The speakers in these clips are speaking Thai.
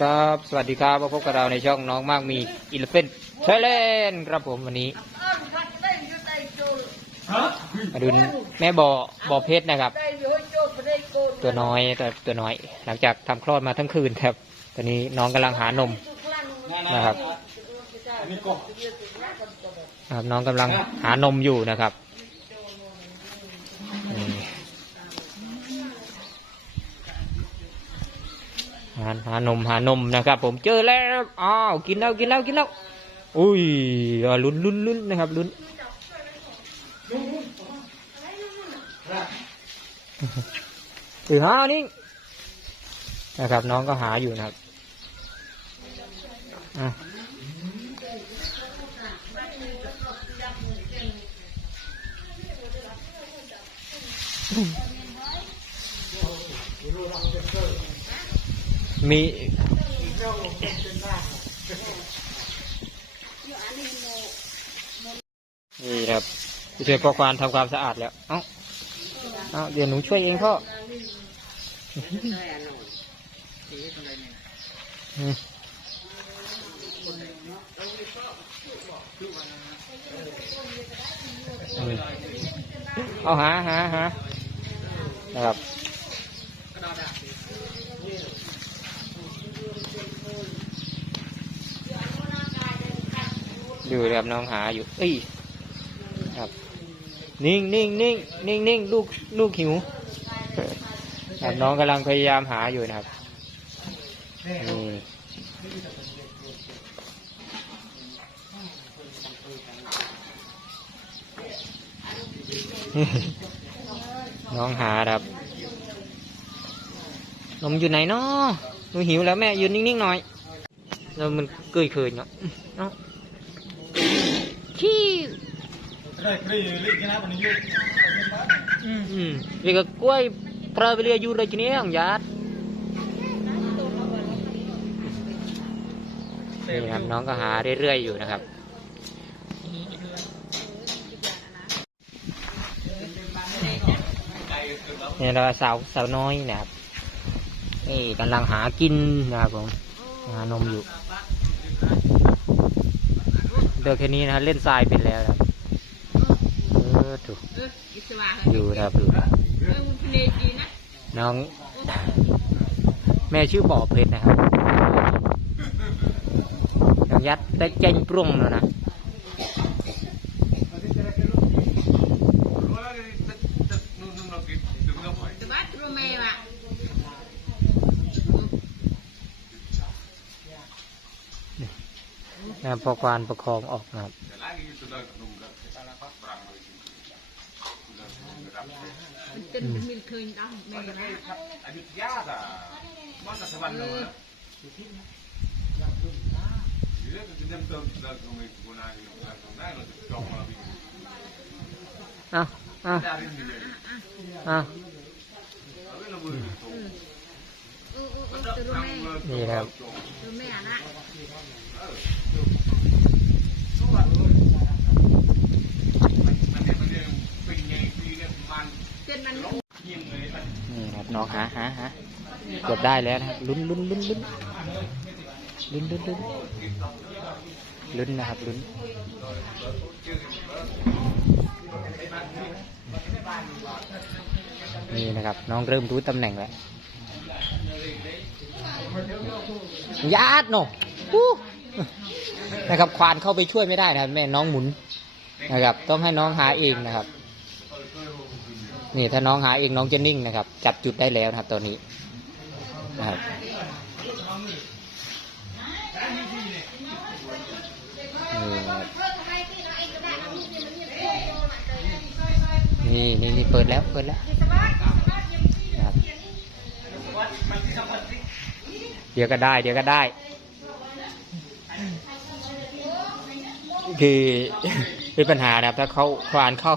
ครับ สวัสดีครับมาพบกับเราในช่องน้องมากมีอิเลเฟนไทยแลนด์ครับผมวันนี้ มาดูแม่บ่อบ่อเพชรนะครับ ตัวน้อยแต่ตัวน้อย หลังจากทำคลอดมาทั้งคืนครับ ตอนนี้น้องกำลังหานมนะครับครับน้องกำลังหานมอยู่นะครับ หาหานมหานมนะครับ ผมเจอแล้วอ้าวกินแล้วกินแล้วกินแล้วอุ้ยลุ้นลุ้นลุ้นนะครับลุ้นถือหานี่นะครับ น้องก็หาอยู่นะครับอะมี นี่ครับช่วยพ่อควานทำความสะอาดแล้ว เอ้า เอ้า เดี๋ยวหนูช่วยเองพ่ออืมอืมเอาหาหาหานะครับ ดูครับน้องหาอยู่เอ้ยครับ นิ่งนิ่งนิ่งนิ่งนิ่งลูกลูกหิวครับน้องกำลังพยายามหาอยู่นะครับนี่น้องหาครับนมอยู่ไหนเนาะหนูหิวแล้วแม่ยืนนิ่งๆหน่อยแล้วมันเกยเขินเนาะ เนาะขี้อืมเรียกกล้วยพระเวลียอยู่เลยจีนี้อย่างยาดนี่ครับน้องก็หาเรื่อยๆอยู่นะครับนี่เราสาวสาวน้อยนะครับนี่กำลังหากินนะครับผมหานมอยู่ เดินแค่นี้นะครับเล่นทรายเป็นแล้วนะครับเออถูกอยู่นะครับดูน้อง แม่ชื่อบ่อเพชรนะครับน้องยัดได้เจงปรุงแล้วนะ Debat rumah pak. นะครับพอคานประคองออกนะครับเป็มิลเคยนะแม่นะอายุทยาจ้มาจากสรรค์เลยเอาเนี่ครับ นี่นะครับน้องหาหาหาเกือบได้แล้วนะครับลุ้นลุ้นลุ้นลุ้นลุ้นลุ้นลุ้นลุ้นนะครับลุ้นนี่นะครับ น้องเริ่มรู้ตำแหน่งแล้วยาดโนอู้นะครับควานเข้าไปช่วยไม่ได้นะครับแม่น้องหมุนนะครับ ต้องให้น้องหาเองนะครับ นี่ถ้าน้องหาเองน้องจะนิ่งนะครับ จับจุดได้แล้วนะครับตอนนี้นะครับนี่นะครับนี่นี่นี่เปิดแล้วเปิดแล้วนะครับเดี๋ยวก็ได้ เดี๋ยวก็ได้ คือเป็นปัญหานะครับ ถ้าเขาควานเข้า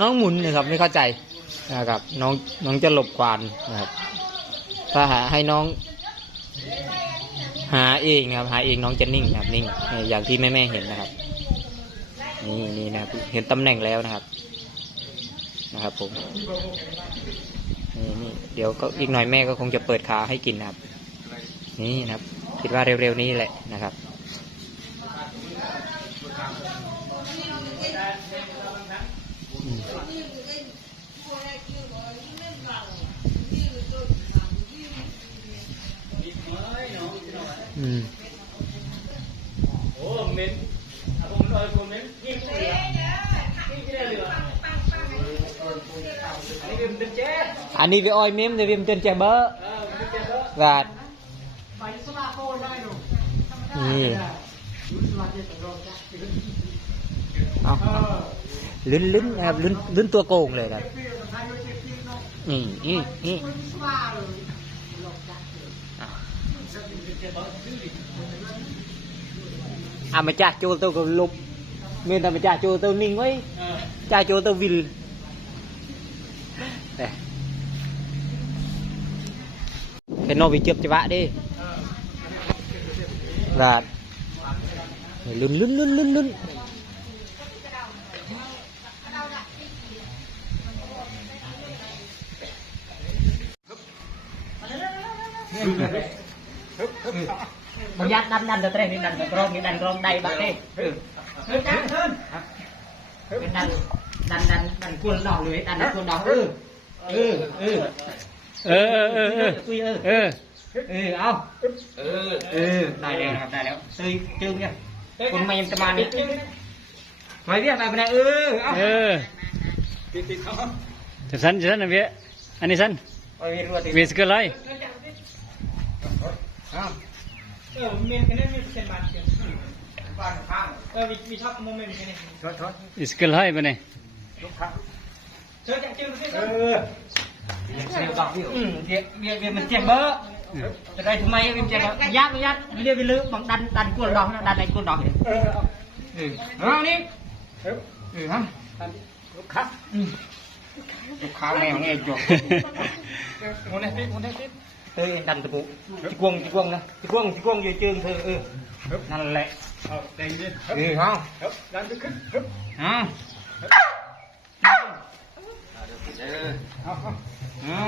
น้องหมุนนะครับไม่เข้าใจนะครับ น้องน้องจะหลบควานนะครับ ถ้าหาให้น้อง หาเองนะครับ หาเองน้องจะนิ่งนะครับนิ่งอย่างที่แม่แม่เห็นนะครับ นี่นี่นะครับเห็นตำแหน่งแล้วนะครับ นะครับผมนี่นี่เดี๋ยวก็อีกหน่อยแม่ก็คงจะเปิดขาให้กินนะครับ นี่นะครับ คิดว่าเร็วๆนี้แหละนะครับ อืมโอ้เม้นอะผมเออผมเม้นยิ่งเหลือยิ่งจะได้เหลืออันนี้เป็นเจ๊อันนี้วิออยเมมในวิมเจนเจเบอร์เออเป็นเจ๊ก็กาดนี่เอ้าลุ้นลุ้นครับลุ้นลุ้นตัวโกงเลยครับอืมอืมอืม อะมาจ้าโจตัวกับลุบเมียนแต่มาจ้าโจตัวนิ่งไว้เอ มันยัดดันดันตัวเตรงนี่ดันตัวกรองนี่ดันกรองใดบ้างดิเออเฮ้ยจ้าเชิญเป็นดันดันดันดันกวนดอกเลยดันกวนดอกเออเออเออเออเออเออเออคุยเออเออเออเอาเออเออได้แล้วครับได้แล้วเตยจึงเนี่ยคนมายังจะมาเนี่ยมาเรียกมาไปไหนเออเอาเออติดติดเขาจะสั้นจะสั้นนะเบี้ยอันนี้สั้นไปเรียนรัวติดเวสเกอร์ไลเอาเออเมียนกันได้ไม่เป็นบาทเดียวบ้านข้างเออมีมีชอบโมเมนต์กันนี่ชดชดเวสเกอร์ไลไปไหนลูกค้าเชิญจากจึงเออเสียบอกพี่อืมเดี๋ยวเดี๋ยวเดี๋ยวมันเจ็บเบอร์จะได้ทำไมมันเจ็บยัดยัดเรียกไปลืมบังดันดันกวนดอกนะดันอะไรกวนดอกเออเออเอานี่เออเออฮะลูกค้าอืมลูกค้าแมวเนี่ยจบ โมเนติโมเนติ เอ้ยดันตะปูจิกวงจิกวงนะจิกวงจิกวงอยู่เจิงเธอเออนั่นแหละเอาใจเย็นเออฮะครับดันไปขึ้นครับฮะเออเอาเอาเอา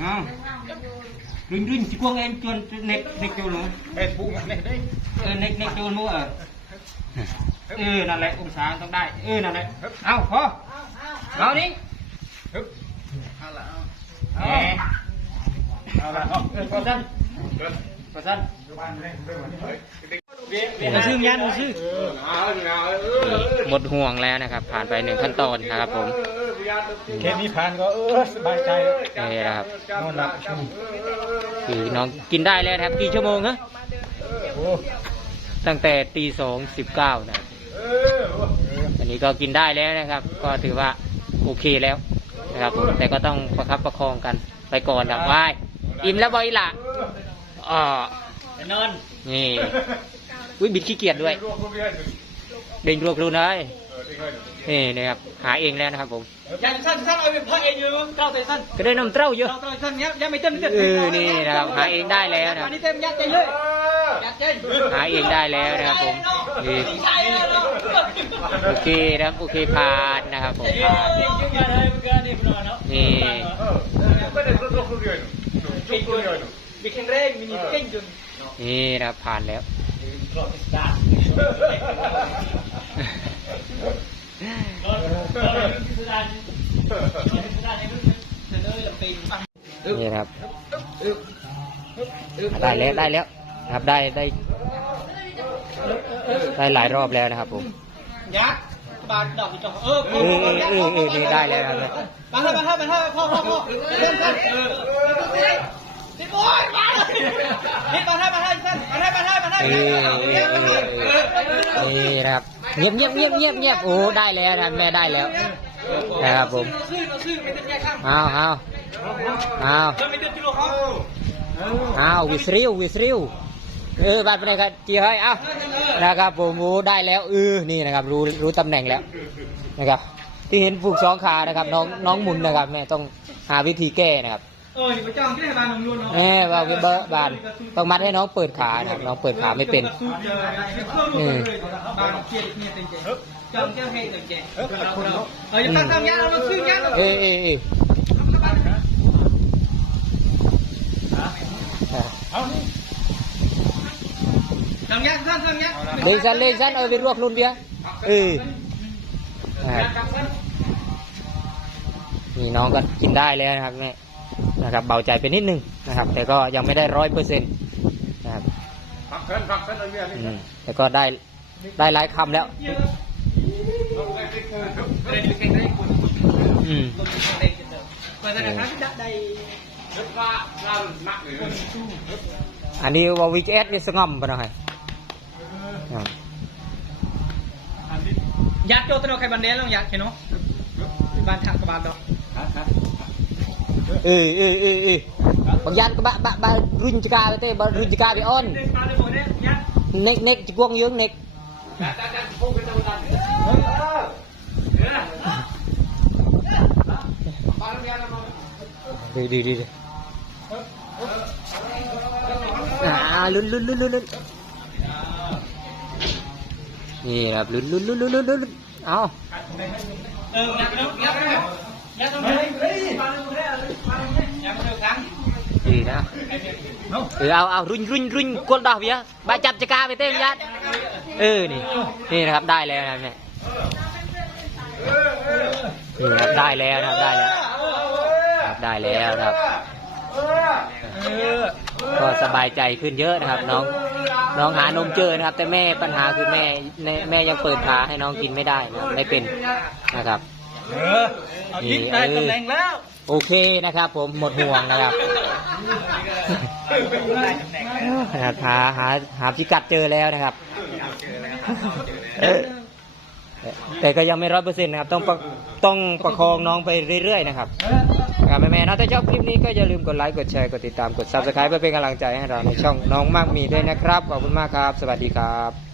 เอารินรินจิกวงเอ็นจวนเน็กเน็กจูนเอ็ดปุ๊กเนี่ยได้เออเน็กเน็กจูนมั้งเออเออนั่นแหละองศาต้องได้เออนั่นแหละเอาพอเอานี่ครับแหม เอาละเอาเออพอสั้นพอสั้นมาซื้อยันมาซื้อหมดห่วงแล้วนะครับ ผ่านไปหนึ่งขั้นตอนนะครับ ผมแค่นี้ผ่านก็เออสบายใจนี่นะครับนอนหลับคือน้องกินได้แล้วครับกี่ชั่วโมงฮะตั้งแต่ตีสองสิบเก้านะอันนี้ก็กินได้แล้วนะครับ ก็ถือว่าโอเคแล้วนะครับผมแต่ก็ต้องประคับประคองกันไปก่อนครับวาย อิ่มแล้วบอยล่ะอ๋อไปนอนนี่อุ้ยบิดขี้เกียจด้วยรวมพวกนี้เด้งรวบรูเลยเออที่เคยนี่นะครับหาเองแล้วนะครับผมยังสั้นสั้นเอาเป็นพ่อเองอยู่เก้าเตะสั้นก็ได้น้ำเต้าเยอะเก้าเตะสั้นเนี้ยยังไม่เต็มเต็มเออนี่นะครับหาเองได้แล้วนะอันนี้เต็มยัดใจเลยยัดใจหาเองได้แล้วนะครับผมนี่ใช่เลยเนาะโอเคนะครับโอเคผ่านนะครับผมผ่านเก่งจังเลยเมื่อกี้นี่ เก่งเลยบิ๊กแข็งแรงมินิเก่งจนนี่นะครับผ่านแล้วรอดสตาร์รอดรอดสตาร์สตาร์ในรุ่นเสนอจะเป็นนี่นะครับได้แล้วได้แล้วนะครับได้ได้ได้หลายรอบแล้วนะครับผม ยักษ์บาดดอกจอกเออเออเออเออเออนี่ได้แล้วนะครับมาเถอะมาเถอะมาเถอะพ่อพ่อพ่อเล่นกันเออ พี่บอยมาเลยนี่มาเถอะมาเถอะท่านมาเถอะมาเถอะมาเถอะเออเออเออเออนี่นะครับเงียบเงียบเงียบเงียบเงียบโอ้ได้แล้วนะแม่ได้แล้วนะครับผมเอาเอาเอาเอาวิซิลวิสริววิสริวเออบาดไปไหนครับเจียให้เอานะครับผมโอ้ได้แล้วเออนี่นะครับรู้รู้ตำแหน่งแล้วนะครับที่เห็นผูกสองขานะครับน้องน้องหมุนนะครับแม่ต้องหาวิธีแก้นะครับ เออนี่ไปจ้องที่ไหนบ้านนมนวลเนาะแม่ว่าวิเบอร์บานต้องมัดให้น้องเปิดขานะครับน้องเปิดขาไม่เป็นอืมบางเกียร์เนี่ยเต็มใจจ้องเจ้าให้เต็มใจเออเออจะตั้งตั้งยันเราซื้อยันเออเออเออเอานี่ Làm nhá, thân thân nhá. เลงซันเลงซันเออไปรวบนุ่นเบียร์เออนะครับ Cặp thân. นี่น้องก็กินได้แล้วนะครับเนี่ย นะครับเบาใจไปนิดนึงนะครับ แต่ก็ยังไม่ได้ร้อยเปอร์เซ็นต์นะครับผักเส้นผักเส้นอะไรเนี่ยอืมแต่ก็ได้ได้หลายคำแล้ว Đây đi kênh đây, cuốn cuốn. อืม Lột kênh đây cho tớ. Và ra đằng khác đã đây. นึกว่าน่าหนักเลยอันนี้ว่าวิกเอสนี่สงอมไปหน่อยครับ Nhát cho tớ nó khai bàn đen không nhát kìa nó. Bàn thẳng của bàn đó. เออเออเออเออบางยันก็บะบะบะรุนจกาไปเต้บะรุนจกาไปอ้อน Đây, bàn đây, ngồi đây, nhát. เน็กเน็กจะกวงเยื้องเน็กดีดีดีดีอ่าลุ้นลุ้นลุ้นลุ้นลุ้นนี่ครับลุ้นลุ้นลุ้นลุ้นลุ้นลุ้นเอา Ừ, nhát cái đó, nhát cái đó. Nhát trong đây. Bàn đây, ngồi đây, bàn đây. Nhát vào đầu thắng. ดีนะ Đâu? เออ เอาเอารุนรุนรุนกวนดอกเบี้ยบาจับจะกาไปเต้มยัดเออนี่นี่นะครับได้แล้วนะครับเนี่ ยนี่นะครับได้แล้วนะครับได้แล้วครับได้แล้วนะครับก็สบายใจขึ้นเยอะนะครับ น้องน้องหานมเจอนะครับ แต่แม่ปัญหาคือแม่แม่ยังเปิดขาให้น้องกินไม่ได้นะครับไม่เป็นนะครับ Ừ. Ở Thì, chít đây, ừ. tầm đèn léo. โอเคนะครับ ผมหมดห่วงนะครับนะครับหาหาหาพิกัดเจอแล้วนะครับ แต่ก็ยังไม่ร้อยเปอร์เซ็นต์นะครับ ต้องประต้องประคองน้องไปเรื่อยๆนะครับครับแม่ๆนะถ้าชอบคลิปนี้ก็อย่าลืมกดไลค์ กดแชร์ กดติดตาม กด subscribe เพื่อเป็นกำลังใจให้เราในช่องน้องมากมีด้วยนะครับ ขอบคุณมากครับ สวัสดีครับ